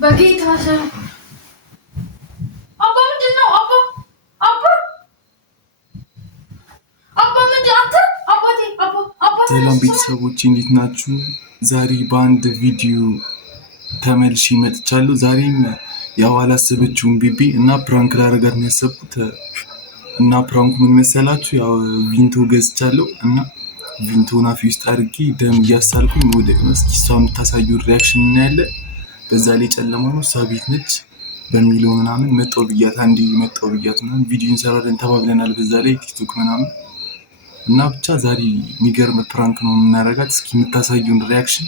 በጌታ ስም አባ ምንድን ነው? አባ ምንድን አንተ አባቴ አባ ሰላም ቤተሰቦች እንዴት ናችሁ? ዛሬ በአንድ ቪዲዮ ተመልሼ መጥቻለሁ። ዛሬም ያው አላሰበችውም ቢቢ እና ፕራንክ ላደርጋት ነው ያሰብኩት እና ፕራንኩ ምን መሰላችሁ? ያው ቪንቶ ገዝቻለሁ እና ቪንቶን አፌ ውስጥ አድርጌ ደም እያሳልኩኝ መውደቅ ነው። እስኪ እሷ የምታሳየው ሪያክሽን እናያለን። በዛ ላይ ጨለማ ነው፣ እሷ ቤት ነች በሚለው ምናምን መጣሁ ብያት አንዴ መጣሁ ብያት ምናምን ቪዲዮ እንሰራለን ተባብለናል። በዛ ላይ ቲክቶክ ምናምን እና ብቻ ዛሬ የሚገርም ፕራንክ ነው የምናደርጋት። እስኪ የምታሳየውን ሪያክሽን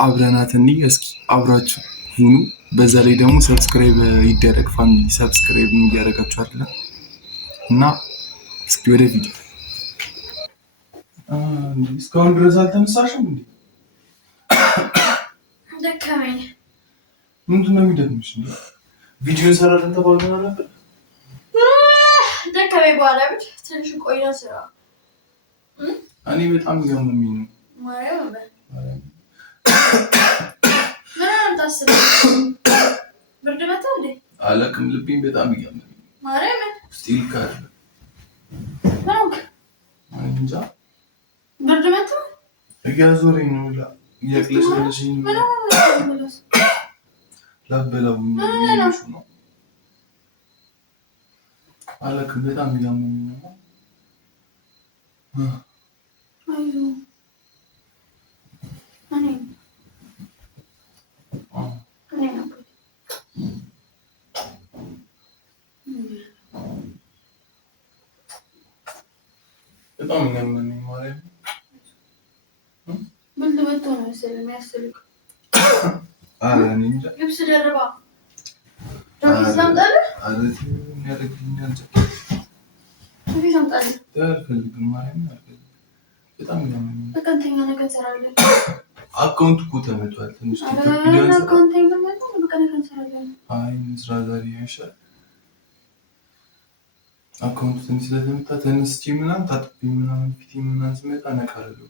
አብረናት እንይ። እስኪ አብራችሁ ሁኑ። በዛ ላይ ደግሞ ሰብስክራይብ ይደረግ ፋሚሊ፣ ሰብስክራይብ እንዲያደርጋችሁ አይደለ እና እስኪ ወደ ቪዲዮ። እስካሁን ድረስ አልተነሳሽም እንዴ? ደከመኝ። ምንድን ነው የሚደክምሽ? ቪዲዮ እንሰራለን ተባብለናል ነበር። ደከመኝ። በኋላ ብቻ ትንሽ ቆይና ስራ። እኔ በጣም እያመመኝ ነው። ማርያም ምን ታስበው? ብርድ መታ እንዴ? አላውቅም፣ ልቤን በጣም እያመመኝ ነው። ማርያም ስቲል ካለ እንጃ ብርድ መታ እያዞረኝ ነው። እያቅለሽለሽኝ ነው። ላበላው ነው። አላውቅም፣ በጣም እያመመኝ ነው። በጣም የሚያመኝ ማለት ነው። ምን ልበቶ ነው የሚያስልክ? ኧረ እኔ እንጃ። ልብስ ደርባ ጃኬት ላምጣልህ? ያደርግልኛል። ጃኬት ላምጣልህ? አልፈልግም ማለት ነው። በጣም የሚያመኝ በቃ እንተኛ፣ ነገ እንሰራለን። አካውንት እኮ ተመቷል። ትንሽ አካውንት ይመጣል። በቃ ነገ እንሰራለን። አይ እንስራ ዛሬ ይሻላል። አካውንቱ ትንሽ ስለተመታ ተነስቼ ምናምን ታጥቤ ምናምን ፊቴ ምናምን ስመጣ ነቃለሁ።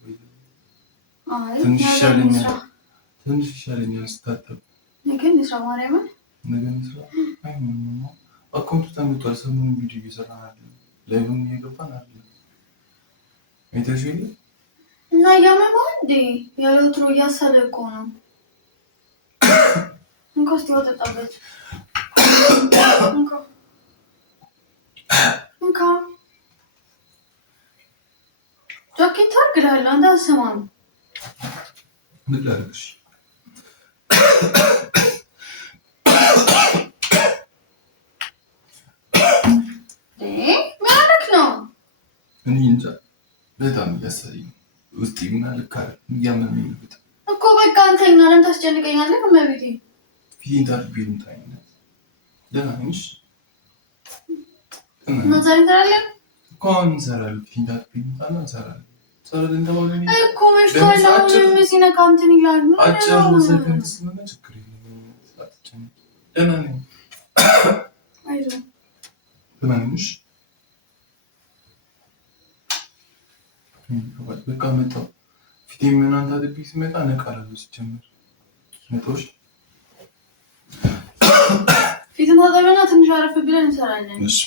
ትንሽ ይሻለኛል ስታጠብ። ነገ እንስራ ማርያምን፣ ነገ እንስራ። አይ ማማ አካውንቱ ተመቷል። ሰሞኑን ቪዲዮ እየሰራን አይደለም፣ ላይቭም እየገባን አይደለም። አይተሽ የለ እና እያመመህ እንዴ? ያለ ወትሮ እያሳለ እኮ ነው። እንኳን እስኪ ወጣበት እንካ ጃኬት ታርግልሃለሁ። አንተ አትሰማም። ምን ላድርግሽ? ምን አደረክ ነው? እኔ እንጃ፣ በጣም እያሳለኝ ነው ውስጤ። ምን አልክ አለ እያመመኝ ነው በጣም እኮ። በቃ አንተኛ ለምን ታስጨንቀኛለህ? እመቤቴ ፊቴን ታጥቤ ልምጣ። ደህና ነሽ? እና ዛሬ እንሰራለን እኮ። አሁን እንሰራለን። ፊቴን ታጥቤ ልምጣና እንሰራለን። ሰራለን ተባብለን እኮ መሽቷል። አሁንም ሲነካ እንትን ይላል። አጭር ሰከንድ ስለሆነ ችግር የለም። ደህና ነኝ። አይዞህ። ደህና ነሽ? በቃ መጣሁ። ፊቴን ምናምን ታጥቤ ስመጣ ነቃለሁ። ሲጀምር መጣሁሽ። ፊትን ታጠብና ትንሽ አረፍ ብለን እንሰራለን። እሺ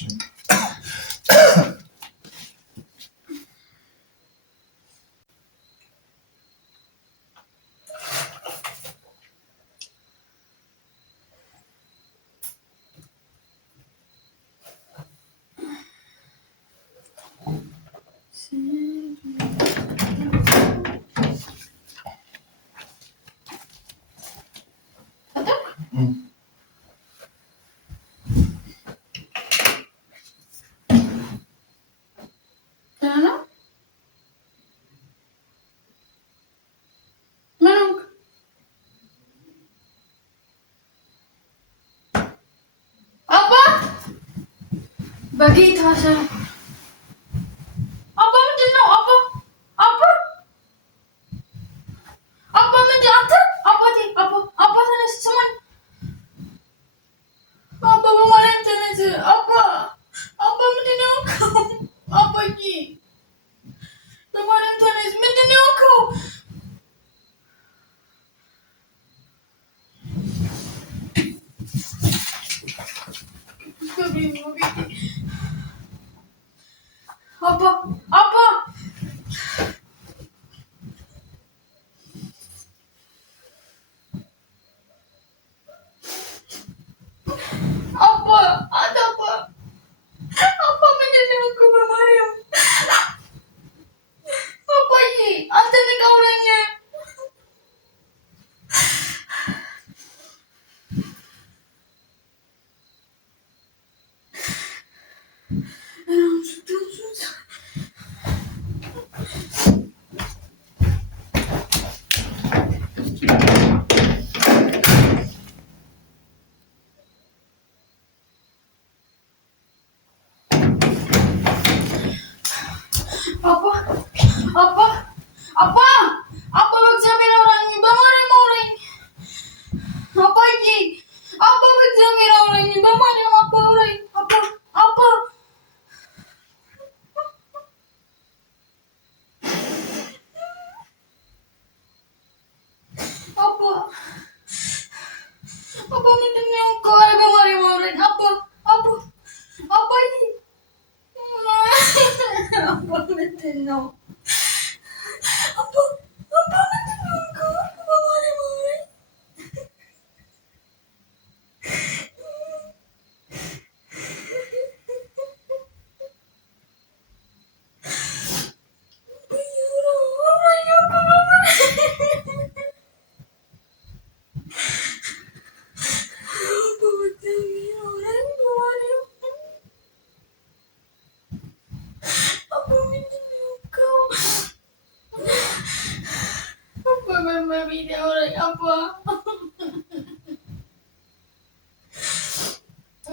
በጌታ ስም አባ ምንድን ነው? አባ ምንድን አንተ አባቴ አባ ተነስ፣ ስማኝ አባ፣ በማርያም ተነስ አባ ምንድን ነው? አባዬ በማርያም ተነስ። ምንድን ነው? አባ ምንድን ነው ከሆነ በማርያም አውረኝ አባ አባ አባዬ አባ ምንድን ነው አባ አባ ምንድን ነው ከሆነ በማርያም አውረኝ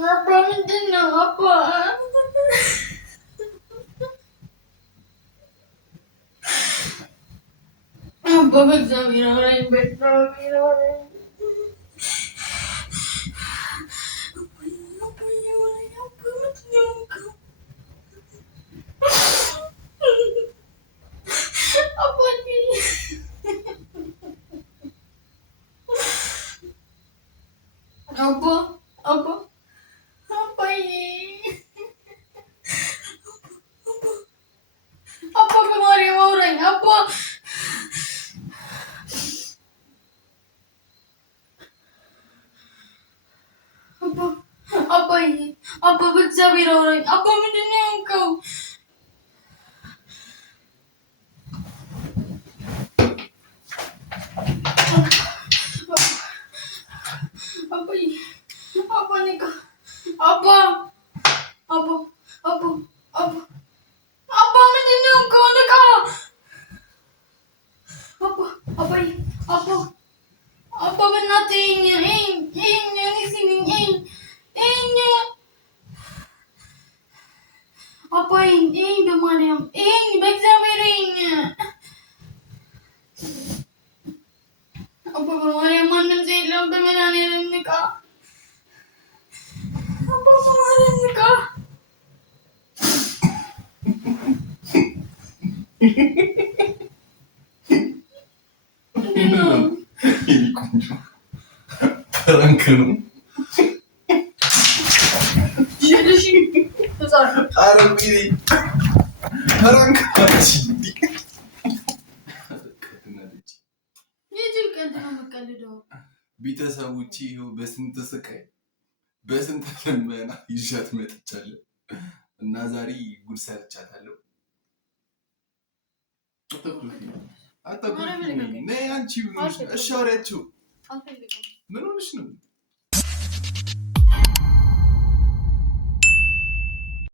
Apa ምንድን ነው አባ አባ በእግዚአብሔር አውራኝ በእግዚአብሔር አውራኝ Apa? Apa? Apa ini? Apa kemarin orang? Apa? Apa? Apa ini? Apa bersabir orang? Apa mendengar engkau? Apa ini? Apa nih kak? Apa? Apa? Apa? Apa? Apa mendengar engkau nih kak? Apa? Apa ini? Apa? Apa benar ini? Ini di sini ini. Apa ini? Ini Mariam. Ini bersabir ini. Apa Mariam mana sih dalam temenan ini kak? Apa Mariam ini kak? ፕራንክ ነው። ኧረ ቢኒ ፕራንክ ቤተሰቦቼ ይኸው በስንት ስቃይ በስንት ልመና ይዣት መጥቻለሁ እና ዛሬ ጉድ ሰርቻታለሁ። አታኩርፊ ነይ አንቺ። እሺ አውሪያቸው። ምን ሆነሽ ነው?